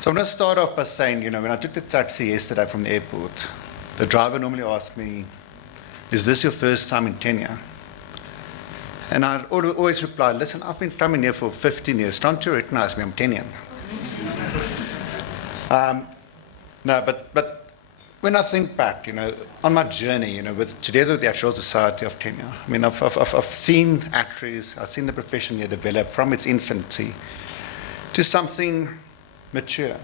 So I'm going to start off by saying, when I took the taxi yesterday from the airport, the driver normally asked me, is this your first time in Kenya? And I always reply, listen, I've been coming here for 15 years. Don't you recognize me? I'm Kenyan. No, but when I think back, on my journey, together with the Actual Society of Kenya, I've seen Actuaries, I've seen the profession here develop from its infancy to something mature.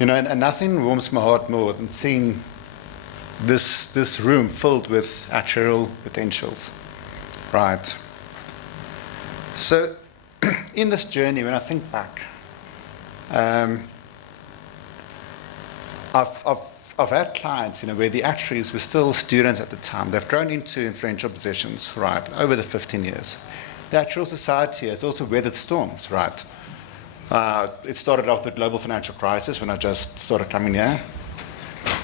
And nothing warms my heart more than seeing this room filled with actuarial potentials. Right. So, in this journey, when I think back, I've had clients, where the actuaries were still students at the time. They've grown into influential positions, right, over the 15 years. The Actual Society has also weathered storms, right. It started off with the global financial crisis when I just started coming here.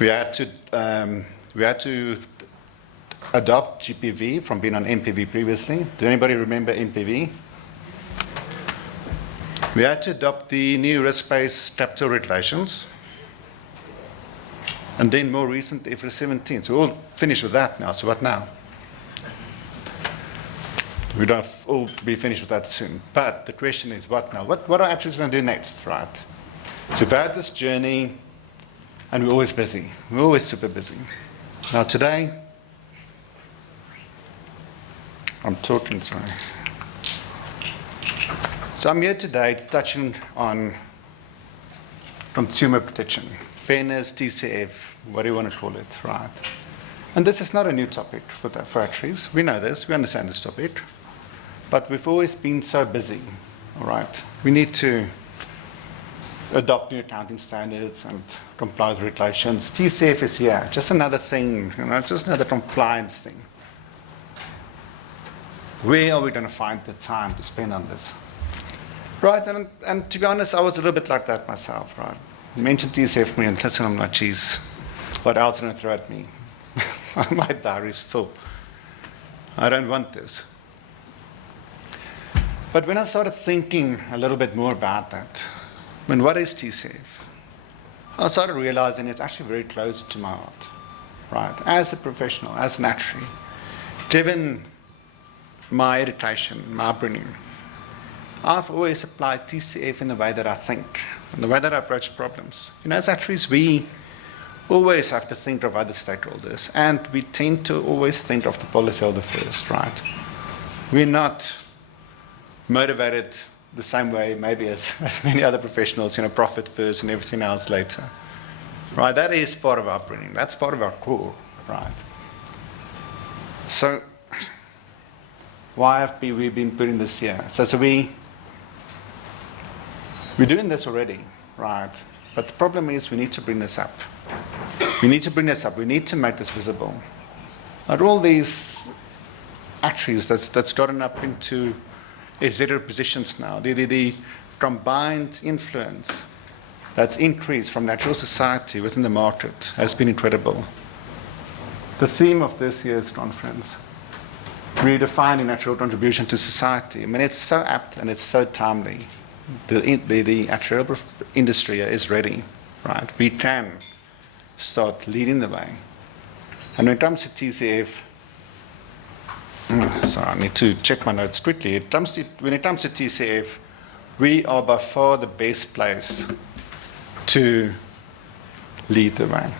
We had to adopt GPV from being on NPV previously. Does anybody remember NPV? We had to adopt the new risk-based capital regulations. And then more recent, IFRS 17. So we're all finished with that now. So what now? We don't all be finished with that soon. But the question is, what now? What are actuaries going to do next, right? So we've had this journey, and we're always busy. We're always super busy. Now today, I'm talking, sorry. So I'm here today touching on consumer protection, fairness, TCF, what do you want to call it, right? And this is not a new topic for actuaries. We know this, we understand this topic, but we've always been so busy, all right? We need to adopt new accounting standards and comply with regulations. TCF is here, just another thing, just another compliance thing. Where are we going to find the time to spend on this? Right, and to be honest, I was a little bit like that myself, right? You mentioned TCF to me, and listen, I'm like, geez, what else are you going to throw at me? My diary's full. I don't want this. But when I started thinking a little bit more about that, what is TCF? I started realizing it's actually very close to my heart, right? As a professional, as an actuary, given my education, my upbringing, I've always applied TCF in the way that I think, in the way that I approach problems. As actuaries, we always have to think of other stakeholders, and we tend to always think of the policyholder first, right? We're not motivated the same way maybe as many other professionals, profit first and everything else later. Right? That is part of our upbringing. That's part of our core, right? So why have we been putting this here? So we're doing this already, right? But the problem is we need to bring this up. We need to bring this up. We need to make this visible. Not all these actuaries that's gotten up into executive positions now, the combined influence that's increased from the Actual Society within the market has been incredible. The theme of this year's conference, redefining natural contribution to society. It's so apt and it's so timely. The actuarial industry is ready, right? We can start leading the way. And when it comes to TCF, sorry, I need to check my notes quickly. When it comes to TCF, we are by far the best place to lead the way.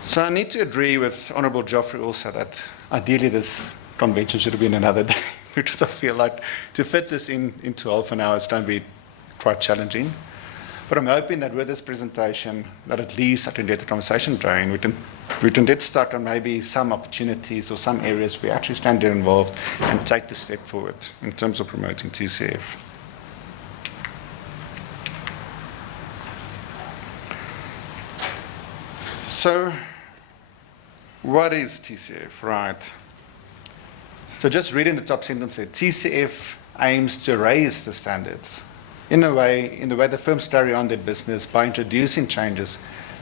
So I need to agree with Honourable Geoffrey also that ideally this convention should have been another day, because I feel like to fit this into half an hour is going to be quite challenging. But I'm hoping that with this presentation, that at least I can get the conversation going. We can get stuck on maybe some opportunities or some areas we actually can get involved and take the step forward in terms of promoting TCF. So, what is TCF, right? So just reading the top sentence here, TCF aims to raise the standards in the way the firms carry on their business by introducing changes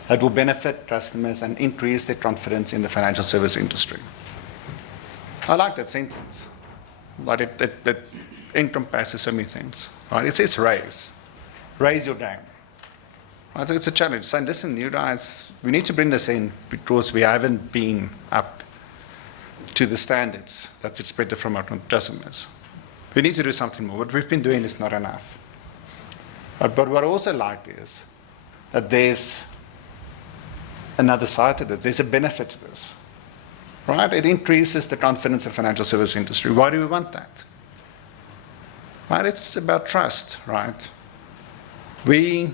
that will benefit customers and increase their confidence in the financial service industry. I like that sentence. Like it encompasses so many things. Right? It says raise your game. I think it's a challenge. Saying, listen, you guys, we need to bring this in because we haven't been up to the standards that's expected from our customers. We need to do something more. What we've been doing is not enough. But what I also like is that there's another side to this. There's a benefit to this. Right? It increases the confidence in the financial service industry. Why do we want that? Right? It's about trust, right? The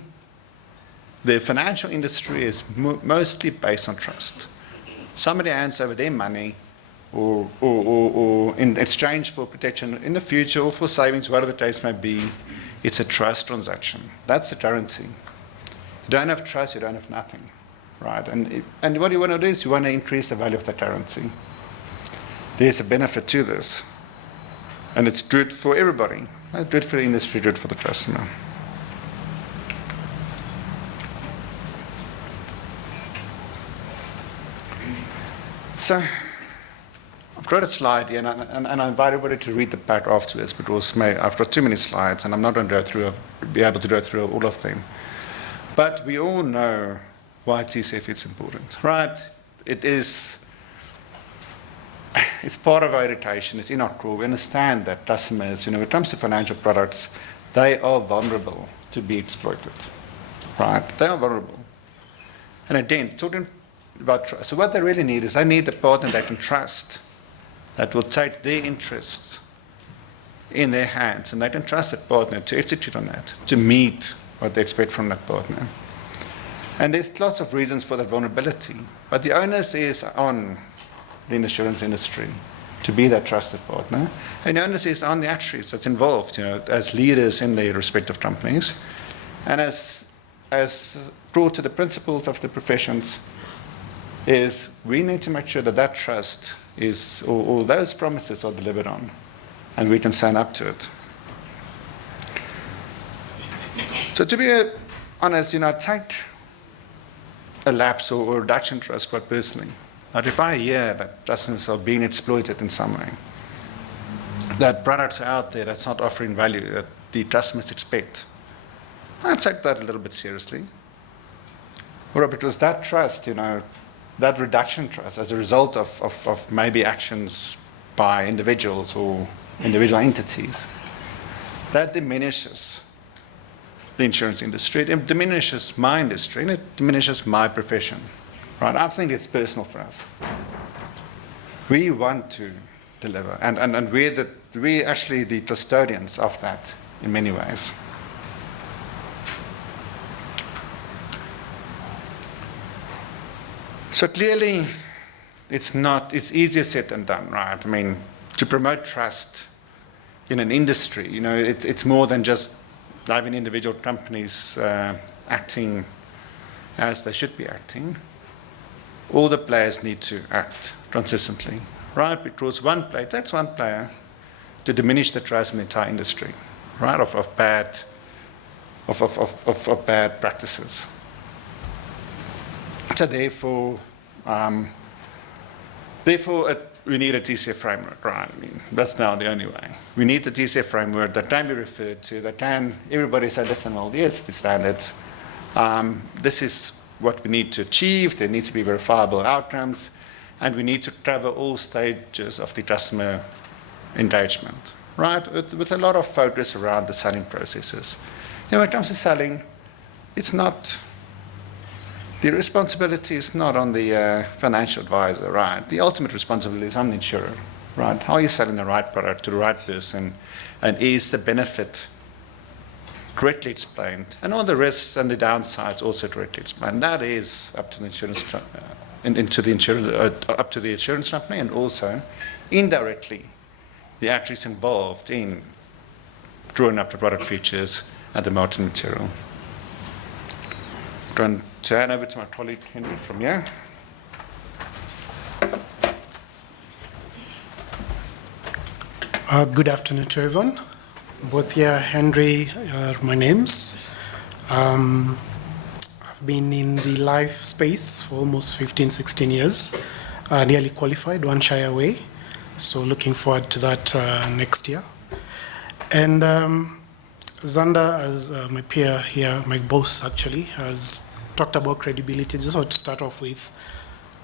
financial industry is mostly based on trust. Somebody hands over their money or in exchange for protection in the future or for savings, whatever the case may be, it's a trust transaction. That's the currency. You don't have trust, you don't have nothing, right? And what you want to do is you want to increase the value of the currency. There's a benefit to this. And it's good for everybody. Right? Good for the industry, good for the customer. So, I've got a slide here, and I invite everybody to read the pack afterwards because I've got too many slides, and I'm not going to be able to go through all of them. But we all know why TCF is important, right? It's part of our education. It's in our core. We understand that customers, when it comes to financial products, they are vulnerable to be exploited, right? They are vulnerable. And again, talking about trust. So what they really need is they need a partner they can trust, that will take their interests in their hands, and they can trust that partner to execute on that, to meet what they expect from that partner. And there's lots of reasons for that vulnerability, but the onus is on the insurance industry to be that trusted partner, and the onus is on the actuaries that's involved, as leaders in their respective companies, and as brought to the principles of the professions, is we need to make sure that that trust is, or those promises are delivered on, and we can stand up to it. So to be honest, take a lapse or reduction trust quite personally. But if I hear that customers are being exploited in some way, that products are out there that's not offering value that the customers expect, I take that a little bit seriously. Or because that trust, that reduction trust as a result of maybe actions by individuals or individual entities, that diminishes the insurance industry, it diminishes my industry, and it diminishes my profession. Right? I think it's personal for us. We want to deliver, and we're actually the custodians of that in many ways. So clearly, it's easier said than done, right? I mean, to promote trust in an industry, it's more than just having individual companies acting as they should be acting. All the players need to act consistently, right? Because it takes one player to diminish the trust in the entire industry, right? Of bad practices. So therefore, we need a TCF framework, right? I mean, that's now the only way. We need the TCF framework that can be referred to, everybody say, listen, well, here's the standards. This is what we need to achieve. There needs to be verifiable outcomes, and we need to cover all stages of the customer engagement, right? With a lot of focus around the selling processes. When it comes to selling, the responsibility is not on the financial advisor, right? The ultimate responsibility is on the insurer, right? How are you selling the right product to the right person, and is the benefit correctly explained, and all the risks and the downsides also correctly explained? That is up to the insurance, up to the insurance company, and also indirectly the actuaries involved in drawing up the product features and the marketing material. Going to hand over to my colleague Henry from here. Good afternoon to everyone. Both here, Henry, are my names. I've been in the life space for almost 15, 16 years. Nearly qualified, one shy away. So looking forward to that next year. And Xander, as my peer here, my boss actually, has talked about credibility. Just want to start off with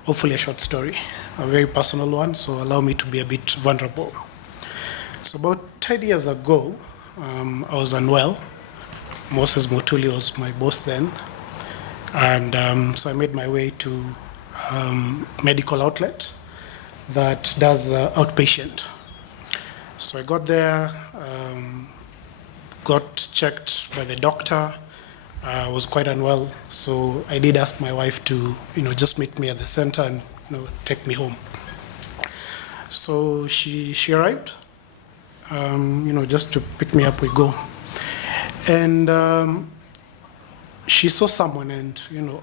hopefully a short story, a very personal one, so allow me to be a bit vulnerable. So about 10 years ago, I was unwell. Moses Motuli was my boss then. And so I made my way to medical outlet that does outpatient. So I got there, got checked by the doctor. I was quite unwell, so I did ask my wife to, just meet me at the center and, take me home. So she arrived, just to pick me up, we go. And she saw someone and,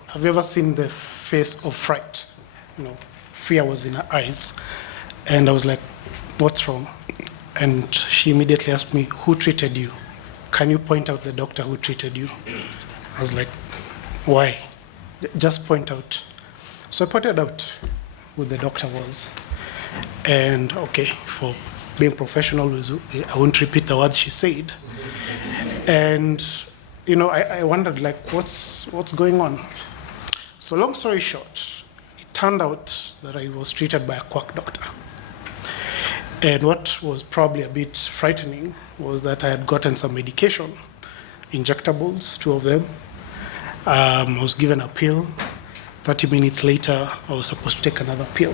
have you ever seen the face of fright? Fear was in her eyes. And I was like, what's wrong? And she immediately asked me, who treated you? Can you point out the doctor who treated you? I was like, why? Just point out. So I pointed out who the doctor was. And okay, for being professional, I won't repeat the words she said. And I wondered, like, what's going on? So long story short, it turned out that I was treated by a quack doctor. And what was probably a bit frightening was that I had gotten some medication, injectables, 2 of them. I was given a pill. 30 minutes later, I was supposed to take another pill.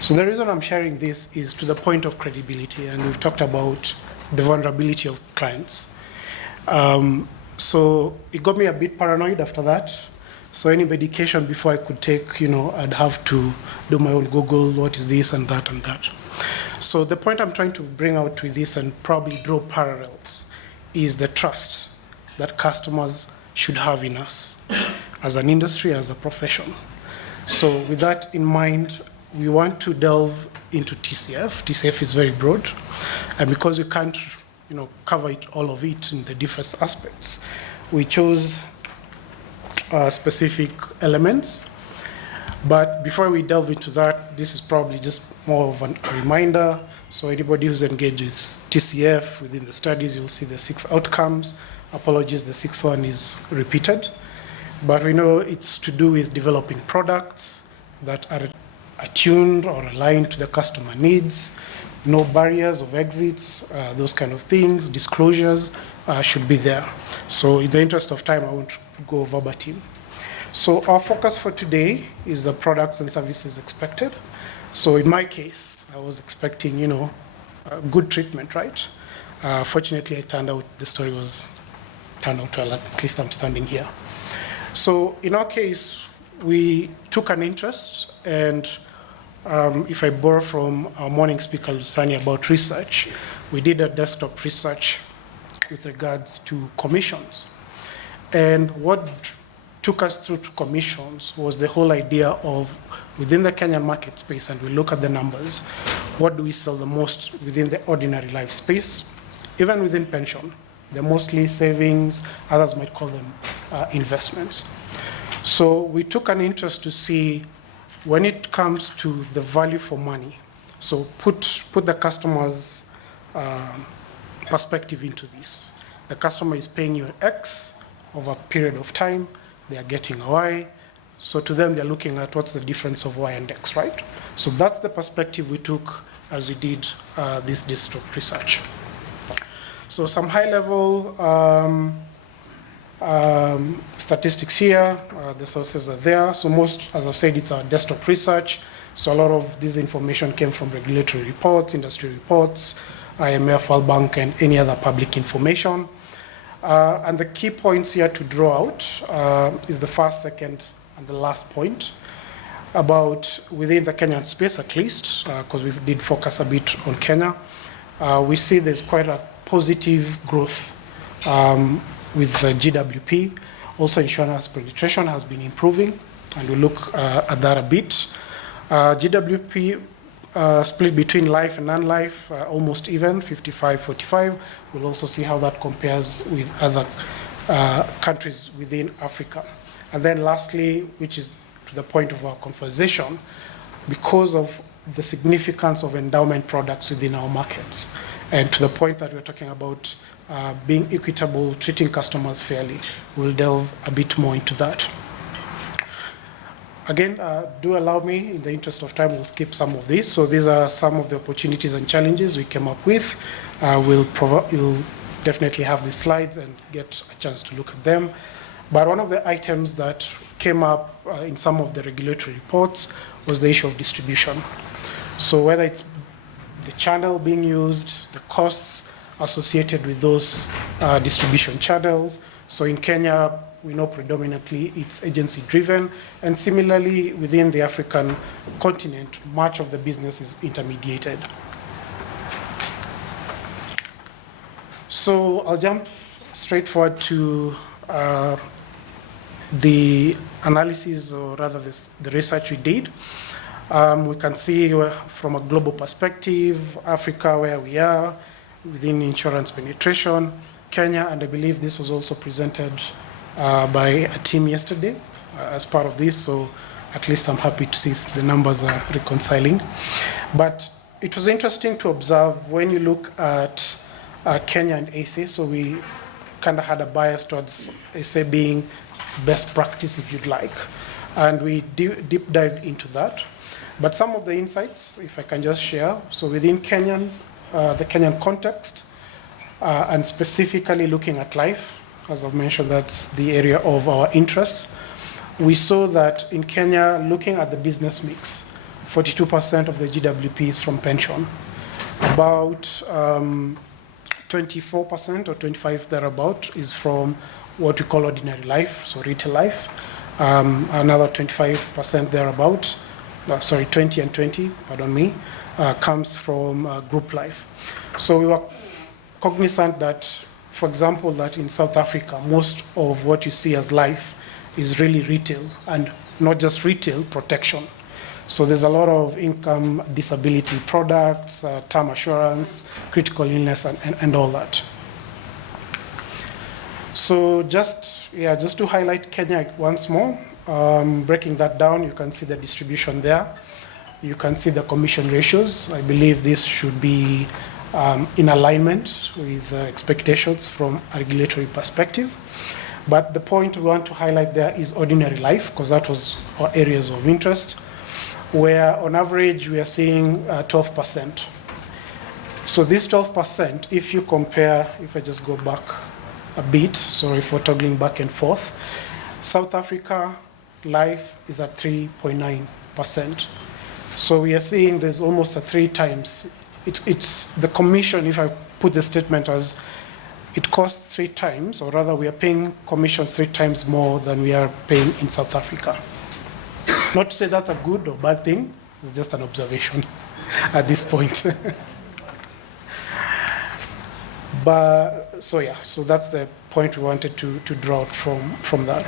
So the reason I'm sharing this is to the point of credibility, and we've talked about the vulnerability of clients. So it got me a bit paranoid after that. So any medication before I could take, I'd have to do my own Google, what is this and that and that. So the point I'm trying to bring out with this and probably draw parallels is the trust that customers should have in us as an industry, as a profession. So with that in mind, we want to delve into TCF. TCF is very broad, and because we can't cover all of it in the different aspects, we chose specific elements. But before we delve into that, this is probably just more of a reminder. So anybody who's engaged with TCF within the studies, you'll see the 6 outcomes. Apologies, the 6th one is repeated. But we know it's to do with developing products that are attuned or aligned to the customer needs, no barriers of exits, those kind of things, disclosures should be there. So in the interest of time, I won't go verbatim. So our focus for today is the products and services expected. So in my case, I was expecting, good treatment, right? Fortunately, it turned out the story turned out well. At least I'm standing here. So in our case, we took an interest, and if I borrow from our morning speaker, Lusani, about research, we did a desktop research with regards to commissions. And what took us through to commissions was the whole idea of within the Kenyan market space, and we look at the numbers, what do we sell the most within the ordinary life space? Even within pension, they're mostly savings, others might call them investments. So we took an interest to see when it comes to the value for money, so put the customer's perspective into this. The customer is paying you X over a period of time, they are getting a Y. So to them, they're looking at what's the difference of Y and X, right? So that's the perspective we took as we did this desktop research. So some high-level statistics here. The sources are there. So most, as I've said, it's our desktop research. So a lot of this information came from regulatory reports, industry reports, IMF, World Bank, and any other public information. And the key points here to draw out is the first, second, and the last point about within the Kenyan space, at least, because we did focus a bit on Kenya. We see there's quite a positive growth with the GWP. Also, insurance penetration has been improving, and we'll look at that a bit. GWP split between life and non-life, almost even, 55-45. We'll also see how that compares with other countries within Africa. And then lastly, which is to the point of our conversation, because of the significance of endowment products within our markets. And to the point that we're talking about being equitable, treating customers fairly, we'll delve a bit more into that. Again, do allow me, in the interest of time, we'll skip some of this. So these are some of the opportunities and challenges we came up with. You'll definitely have the slides and get a chance to look at them. But one of the items that came up in some of the regulatory reports was the issue of distribution. So whether it's the channel being used, the costs associated with those distribution channels. So in Kenya, we know predominantly it's agency-driven, and similarly within the African continent, much of the business is intermediated. So I'll jump straight forward to the analysis, or rather the research we did. We can see from a global perspective, Africa, where we are, within insurance penetration, Kenya, and I believe this was also presented by a team yesterday as part of this, so at least I'm happy to see the numbers are reconciling. But it was interesting to observe when you look at Kenya and SA, so we kind of had a bias towards SA being best practice, if you'd like, and we deep dived into that. But some of the insights, if I can just share, so within the Kenyan context, and specifically looking at life, as I've mentioned, that's the area of our interest. We saw that in Kenya, looking at the business mix, 42% of the GWP is from pension. About 24% or 25% thereabout is from what we call ordinary life, so retail life. Another 25% thereabout, 20 and 20, pardon me, comes from group life. So we were cognizant that, for example, that in South Africa, most of what you see as life is really retail, and not just retail, protection. So there's a lot of income disability products, term assurance, critical illness, and all that. So just to highlight Kenya once more, breaking that down, you can see the distribution there. You can see the commission ratios. I believe this should be in alignment with expectations from a regulatory perspective. But the point we want to highlight there is ordinary life, because that was our areas of interest, where on average we are seeing 12%. So this 12%, if you compare, if I just go back a bit, sorry for toggling back and forth, South Africa life is at 3.9%. So we are seeing there's almost a 3 times. It's the commission, if I put the statement as, it costs 3 times, or rather we are paying commissions 3 times more than we are paying in South Africa. Not to say that's a good or bad thing, it's just an observation at this point. But, so that's the point we wanted to draw out from that.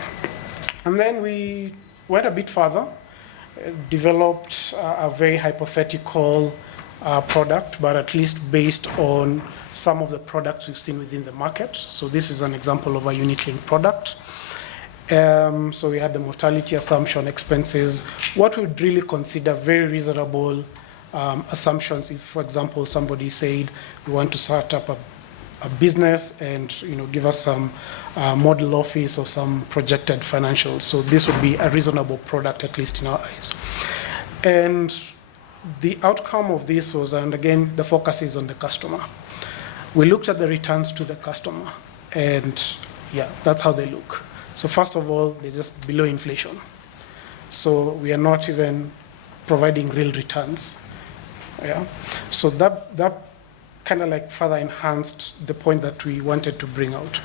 And then we went a bit further, developed a very hypothetical product, but at least based on some of the products we've seen within the market. So this is an example of a unit-linked product. So we had the mortality assumption, expenses, what we'd really consider very reasonable assumptions. If, for example, somebody said, we want to start up a business and give us some model office or some projected financials. So this would be a reasonable product, at least in our eyes. And the outcome of this was, and again, the focus is on the customer. We looked at the returns to the customer, and that's how they look. So first of all, they're just below inflation. So we are not even providing real returns. So that kind of like further enhanced the point that we wanted to bring out.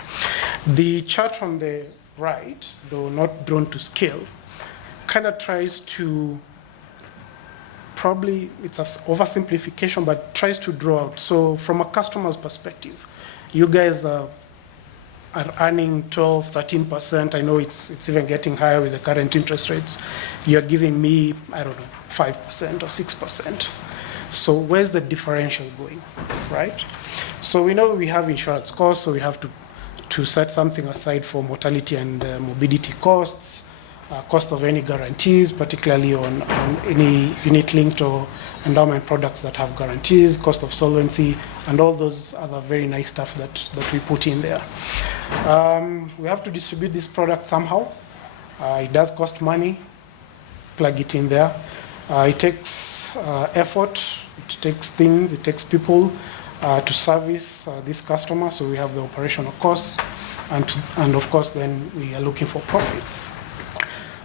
The chart on the right, though not drawn to scale, kind of tries to, probably it's an oversimplification, but tries to draw out. So from a customer's perspective, you guys are earning 12, 13%. I know it's even getting higher with the current interest rates. You're giving me, 5% or 6%. So where's the differential going, right? So we know we have insurance costs, so we have to set something aside for mortality and morbidity costs, cost of any guarantees, particularly on any unit-linked or endowment products that have guarantees, cost of solvency, and all those other very nice stuff that we put in there. We have to distribute this product somehow. It does cost money, plug it in there. It takes effort, it takes things, it takes people to service this customer, so we have the operational costs, and of course then we are looking for profit.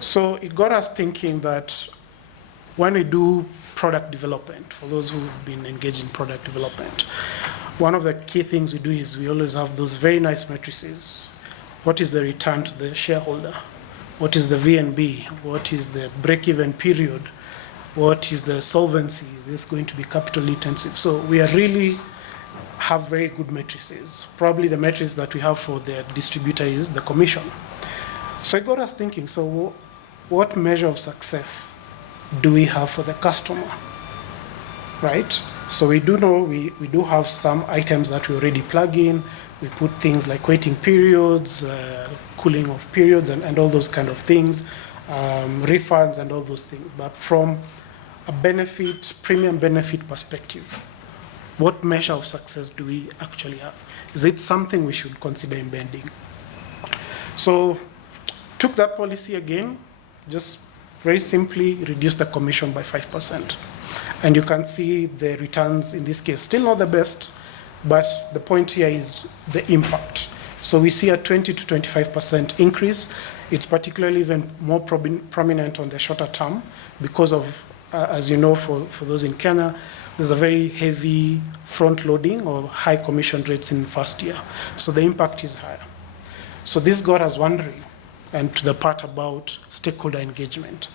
So it got us thinking that when we do product development, for those who've been engaged in product development, one of the key things we do is we always have those very nice matrices. What is the return to the shareholder? What is the VNB? What is the break-even period? What is the solvency? Is this going to be capital intensive? So we are really have very good matrices. Probably the matrix that we have for the distributor is the commission. So it got us thinking, so what measure of success do we have for the customer, right? So we do know we do have some items that we already plug in. We put things like waiting periods, cooling off periods, and all those kind of things, refunds and all those things. But from a benefit, premium benefit perspective, what measure of success do we actually have? Is it something we should consider embedding? So took that policy again, just very simply reduce the commission by 5%. And you can see the returns in this case, still not the best, but the point here is the impact. So we see a 20 to 25% increase. It's particularly even more prominent on the shorter term because of, as you know, for those in Kenya, there's a very heavy front loading or high commission rates in first year. So the impact is higher. So this got us wondering, and to the part about stakeholder engagement.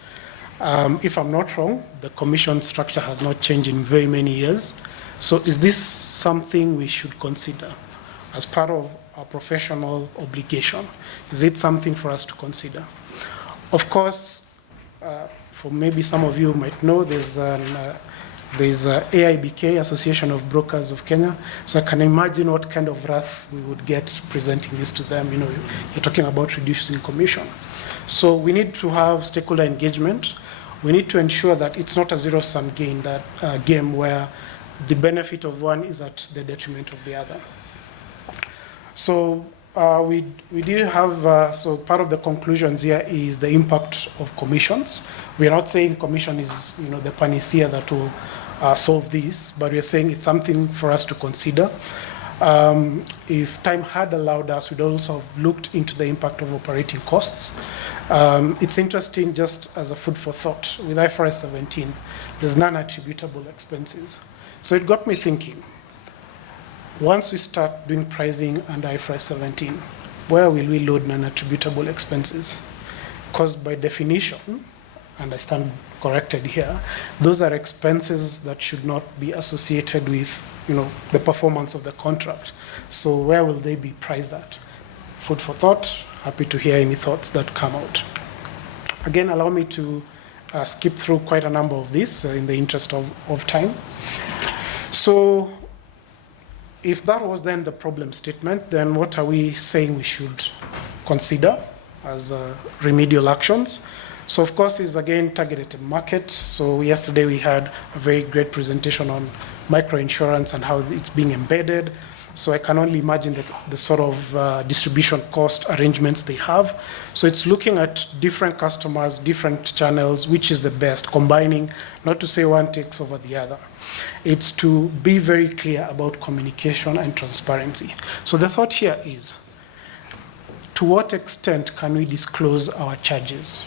If I'm not wrong, the commission structure has not changed in very many years. So is this something we should consider as part of our professional obligation? Is it something for us to consider? Of course, for maybe some of you might know, there's AIBK, Association of Brokers of Kenya. So I can imagine what kind of wrath we would get presenting this to them. You know, you're talking about reducing commission. So we need to have stakeholder engagement. We need to ensure that it's not a zero-sum game, that game where the benefit of one is at the detriment of the other. So we did have, so part of the conclusions here is the impact of commissions. We are not saying commission is, you know, the panacea that will solve this, but we are saying it's something for us to consider. If time had allowed us, we'd also have looked into the impact of operating costs. It's interesting, just as a food for thought, with IFRS 17, there's non-attributable expenses. So it got me thinking, once we start doing pricing under IFRS 17, where will we load non-attributable expenses? Because by definition, and I stand corrected here, those are expenses that should not be associated with, you know, the performance of the contract. So where will they be priced at? Food for thought. Happy to hear any thoughts that come out. Again, allow me to skip through quite a number of these in the interest of time. So if that was then the problem statement, then what are we saying we should consider as remedial actions? So of course, is again targeted market. So yesterday we had a very great presentation on microinsurance and how it's being embedded. So I can only imagine the sort of distribution cost arrangements they have. So it's looking at different customers, different channels, which is the best, combining, not to say one takes over the other. It's to be very clear about communication and transparency. So the thought here is, to what extent can we disclose our charges,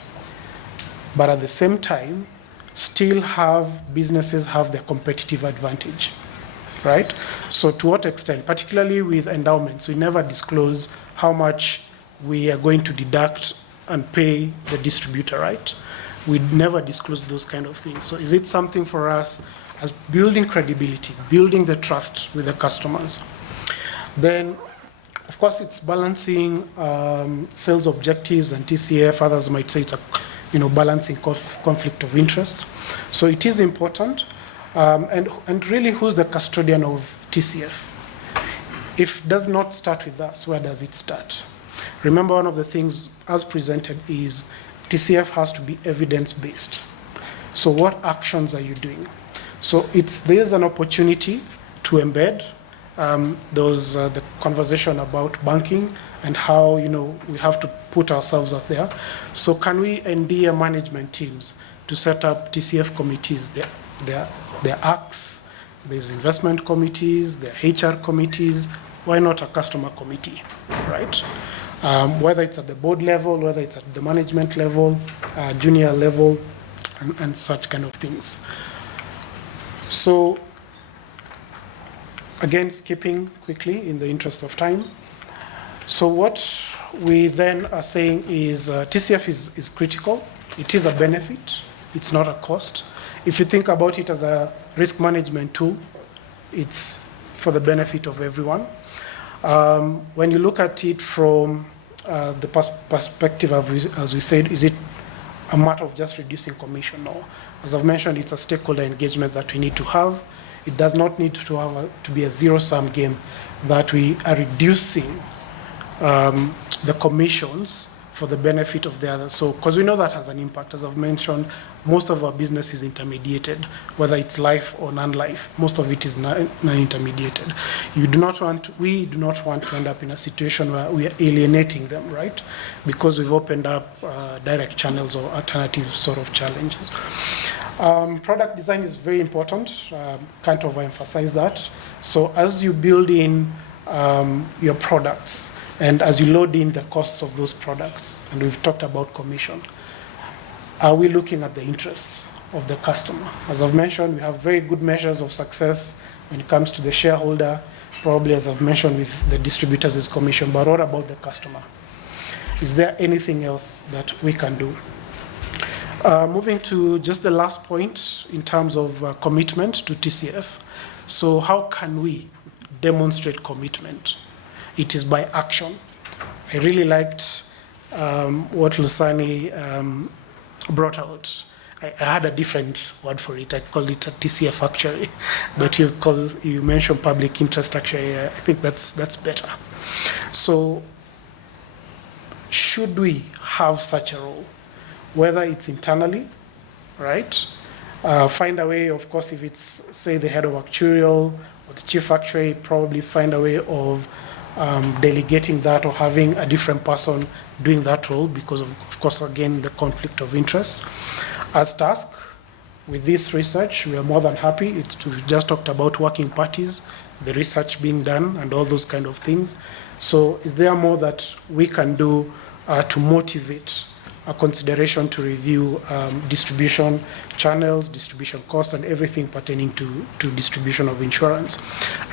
but at the same time, still have businesses have the competitive advantage, right? So to what extent, particularly with endowments, we never disclose how much we are going to deduct and pay the distributor, right? We never disclose those kind of things. So is it something for us as building credibility, building the trust with the customers? Then, of course, it's balancing sales objectives and TCF. Others might say it's a balancing conflict of interest. So it is important. And really, who's the custodian of TCF? If it does not start with us, where does it start? Remember, one of the things as presented is TCF has to be evidence-based. So what actions are you doing? So there's an opportunity to embed the conversation about banking and how we have to put ourselves out there. So can we endear management teams to set up TCF committees? There are ACts, there's investment committees, there are HR committees. Why not a customer committee, right? Whether it's at the board level, whether it's at the management level, junior level, and such kind of things. So, again, skipping quickly in the interest of time. So what we then are saying is TCF is critical. It is a benefit. It's not a cost. If you think about it as a risk management tool, it's for the benefit of everyone. When you look at it from the perspective, as we said, is it a matter of just reducing commission? No. As I've mentioned, it's a stakeholder engagement that we need to have. It does not need to be a zero-sum game that we are reducing the commissions for the benefit of the others. So, because we know that has an impact. As I've mentioned, most of our business is intermediated, whether it's life or non-life. Most of it is non-intermediated. We do not want to end up in a situation where we are alienating them, right? Because we've opened up direct channels or alternative sort of challenges. Product design is very important. Can't overemphasize that. So as you build in your products, and as you load in the costs of those products, and we've talked about commission, are we looking at the interests of the customer? As I've mentioned, we have very good measures of success when it comes to the shareholder, probably as I've mentioned with the distributors is commission, but what about the customer? Is there anything else that we can do? Moving to just the last point in terms of commitment to TCF. So how can we demonstrate commitment? It is by action. I really liked what Lusani brought out. I had a different word for it. I call it a TCF actuary, but you mentioned public interest actuary. I think that's better. So should we have such a role, whether it's internally, right? Find a way, of course, if it's, say, the head of actuarial or the chief actuary, probably find a way of delegating that or having a different person doing that role because of course, again, the conflict of interest. As task, with this research, we are more than happy. We've just talked about working parties, the research being done, and all those kind of things. So is there more that we can do to motivate a consideration to review distribution channels, distribution costs, and everything pertaining to distribution of insurance?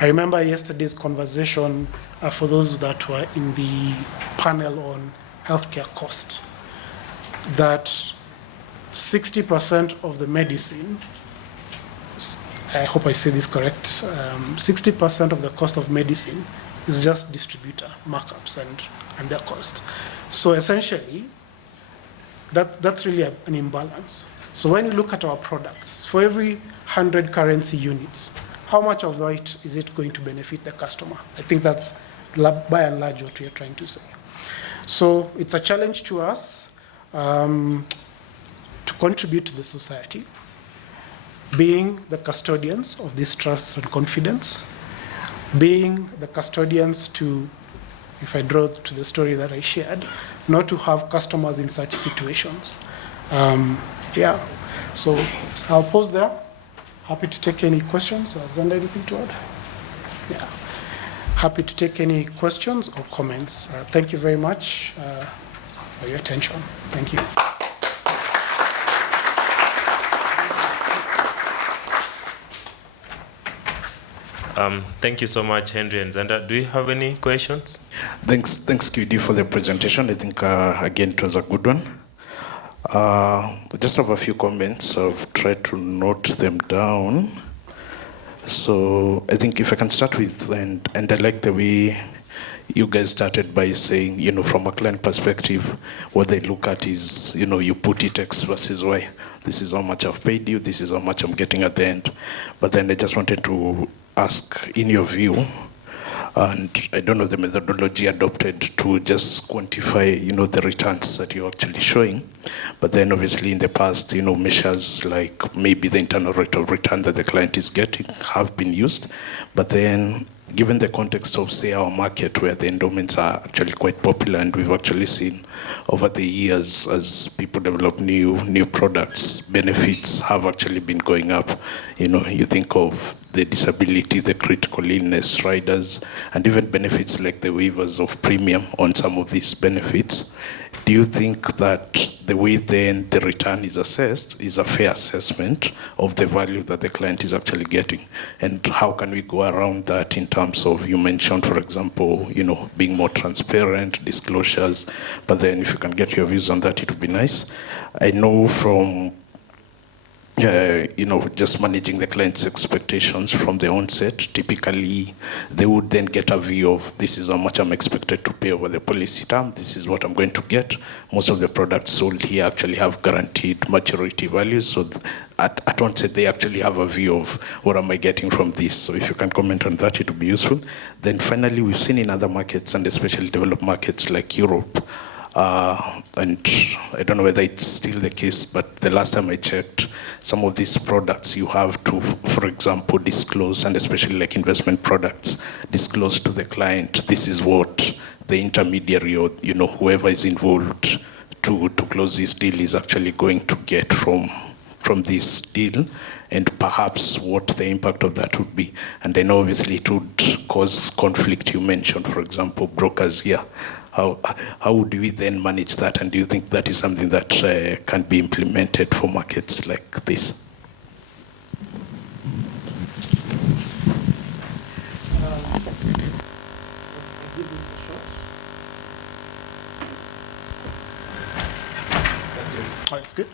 I remember yesterday's conversation for those that were in the panel on healthcare cost, that 60% of the medicine, I hope I say this correct, 60% of the cost of medicine is just distributor markups and their cost. So essentially, that's really an imbalance. So when you look at our products, for every 100 currency units, how much of that is it going to benefit the customer? I think that's by and large what we are trying to say. So it's a challenge to us to contribute to the society, being the custodians of this trust and confidence, being the custodians to, if I draw to the story that I shared, not to have customers in such situations. Yeah, so I'll pause there. Happy to take any questions. Xander, anything to add? Yeah. Happy to take any questions or comments. Thank you very much for your attention. Thank you. Thank you so much, Henry and Xander. Do you have any questions? Thanks, QED, for the presentation. I think, again, it was a good one. Just have a few comments. I've tried to note them down. So I think if I can start with, and I like the way you guys started by saying, from a client perspective, what they look at is, you put it X versus Y. This is how much I've paid you. This is how much I'm getting at the end. But then I just wanted to ask, in your view, And I don't know the methodology adopted to just quantify, the returns that you're actually showing. But then obviously in the past, measures like maybe the internal rate of return that the client is getting have been used. But then given the context of, say, our market where the endowments are actually quite popular, and we've actually seen over the years as people develop new products, benefits have actually been going up. You think of the disability, the critical illness riders, and even benefits like the waivers of premium on some of these benefits. Do you think that the way then the return is assessed is a fair assessment of the value that the client is actually getting? And how can we go around that in terms of, you mentioned, for example, being more transparent, disclosures, but then if you can get your views on that, it would be nice. I know from just managing the client's expectations from the onset. Typically, they would then get a view of, this is how much I'm expected to pay over the policy term, this is what I'm going to get. Most of the products sold here actually have guaranteed maturity values, so at onset they actually have a view of what am I getting from this. So if you can comment on that, it would be useful. Then finally, we've seen in other markets, and especially developed markets like Europe, and I don't know whether it's still the case, but the last time I checked, some of these products you have to, for example, disclose, and especially like investment products, disclose to the client, this is what the intermediary or whoever is involved to close this deal is actually going to get from this deal, and perhaps what the impact of that would be. And I know obviously it would cause conflict. You mentioned, for example, brokers here. How would we then manage that? And do you think that is something that can be implemented for markets like this? Oh, it's good.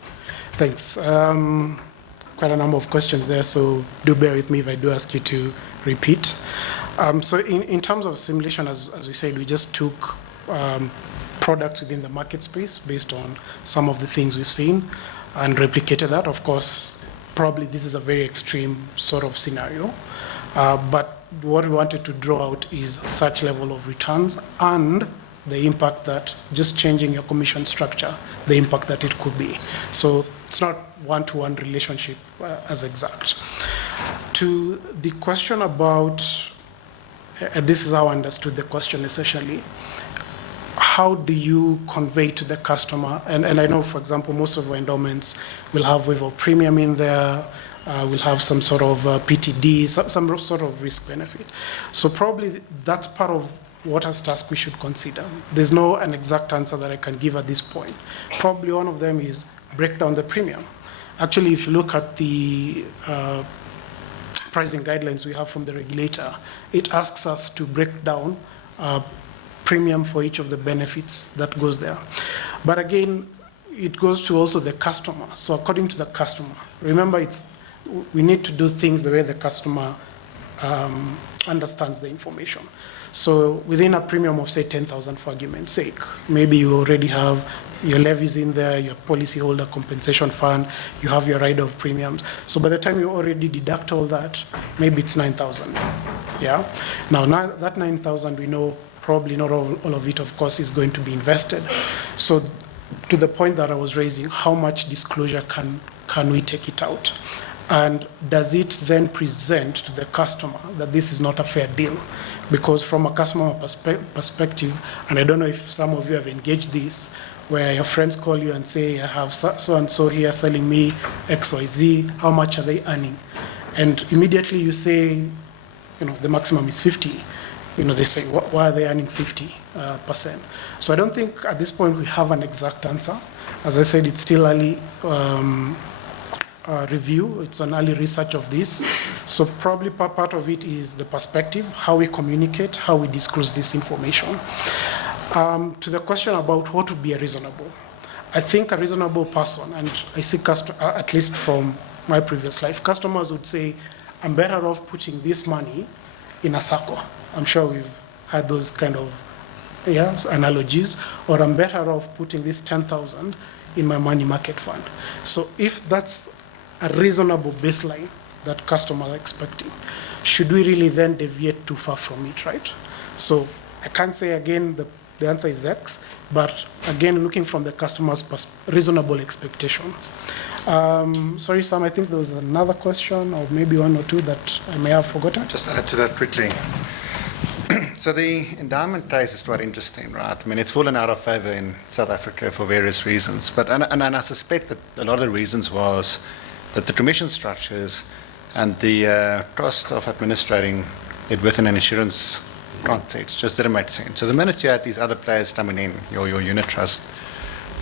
Thanks. Quite a number of questions there, so do bear with me if I do ask you to repeat. So in terms of simulation, as we said, we just took products within the market space based on some of the things we've seen and replicated that. Of course, probably this is a very extreme sort of scenario, but what we wanted to draw out is such level of returns and the impact that just changing your commission structure, the impact that it could be. So it's not one-to-one relationship as exact. To the question about, this is how I understood the question essentially, how do you convey to the customer, and I know, for example, most of our endowments will have waiver of premium in there, will have some sort of PTD, some sort of risk benefit. So probably that's part of what as task we should consider. There's no an exact answer that I can give at this point. Probably one of them is break down the premium. Actually, if you look at the pricing guidelines we have from the regulator, it asks us to break down premium for each of the benefits that goes there. But again, it goes to also the customer. So according to the customer, remember, we need to do things the way the customer understands the information. So within a premium of, say, 10,000 for argument's sake, maybe you already have your levies in there, your policyholder compensation fund, you have your rider of premiums. So by the time you already deduct all that, maybe it's 9,000. Yeah. Now that 9,000, we know probably not all of it, of course, is going to be invested. So to the point that I was raising, how much disclosure can we take it out? And does it then present to the customer that this is not a fair deal? Because from a customer perspective, and I don't know if some of you have engaged this, where your friends call you and say, I have so-and-so here selling me XYZ, how much are they earning? And immediately you say, the maximum is 50. They say, why are they earning 50%? So I don't think at this point we have an exact answer. As I said, it's still early review, it's an early research of this. So probably part of it is the perspective, how we communicate, how we disclose this information. To the question about what would be a reasonable, I think a reasonable person, and I see at least from my previous life, customers would say, I'm better off putting this money in a circle. I'm sure we've had those kind of analogies, or I'm better off putting this 10,000 in my money market fund. So if that's a reasonable baseline that customers are expecting, should we really then deviate too far from it, right? So I can't say again the answer is X, but again, looking from the customer's reasonable expectation. Sorry, Sam, I think there was another question, or maybe one or two that I may have forgotten. Just add to that quickly. So the endowment case is quite interesting, right? I mean, it's fallen out of favor in South Africa for various reasons. And I suspect that a lot of the reasons was that the commission structures and the cost of administrating it within an insurance context just didn't make sense. So the minute you had these other players coming in, your unit trust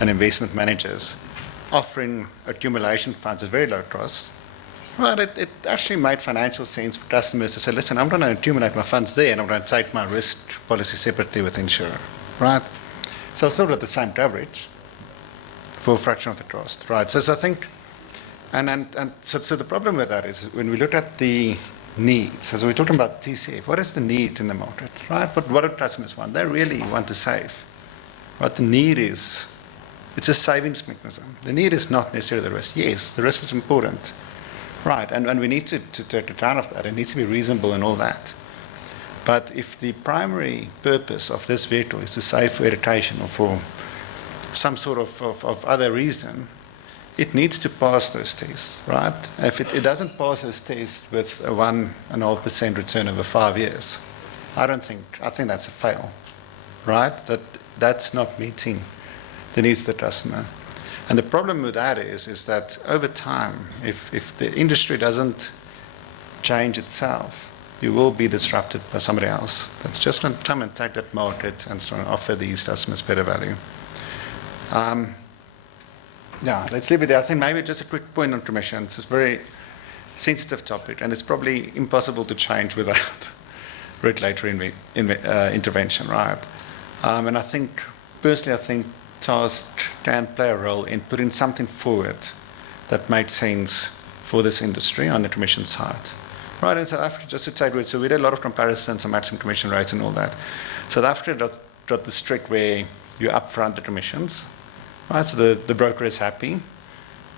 and investment managers, offering accumulation funds at very low cost, right, it actually made financial sense for customers to say, listen, I'm going to accumulate my funds there and I'm going to take my risk policy separately with insurer, right? So it's still got the same coverage for a fraction of the cost, right? So I think, so the problem with that is when we look at the needs, so we're talking about TCF, what is the need in the market, right? What do customers want? They really want to save, right? The need is, it's a savings mechanism. The need is not necessarily the risk. Yes, the risk is important, right? And we need to take account of that. It needs to be reasonable and all that. But if the primary purpose of this vehicle is to save for education or for some sort of other reason, it needs to pass those tests, right? If it doesn't pass those tests with a 1.5% return over 5 years, I think that's a fail, right? That's not meeting the needs of the customer. And the problem with that is that over time, if the industry doesn't change itself, you will be disrupted by somebody else that's just going to come and take that market and try and offer these customers better value. Yeah, let's leave it there. I think maybe just a quick point on commissions. It's a very sensitive topic, and it's probably impossible to change without regulatory intervention, right? And I think, personally, I think TAS can play a role in putting something forward that made sense for this industry on the commission side. Right, in South Africa, just to take it, so we did a lot of comparisons on maximum commission rates and all that. South Africa got the trick where you upfront the commissions, right? So the broker is happy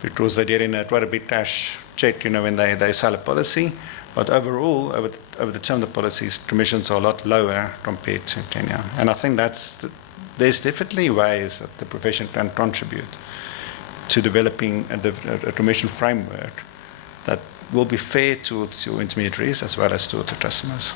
because they get in quite a big cash check, when they sell a policy. But overall, over the term of the policies, commissions are a lot lower compared to Kenya. And I think there's definitely ways that the profession can contribute to developing a commission framework that will be fair towards your intermediaries as well as towards the customers.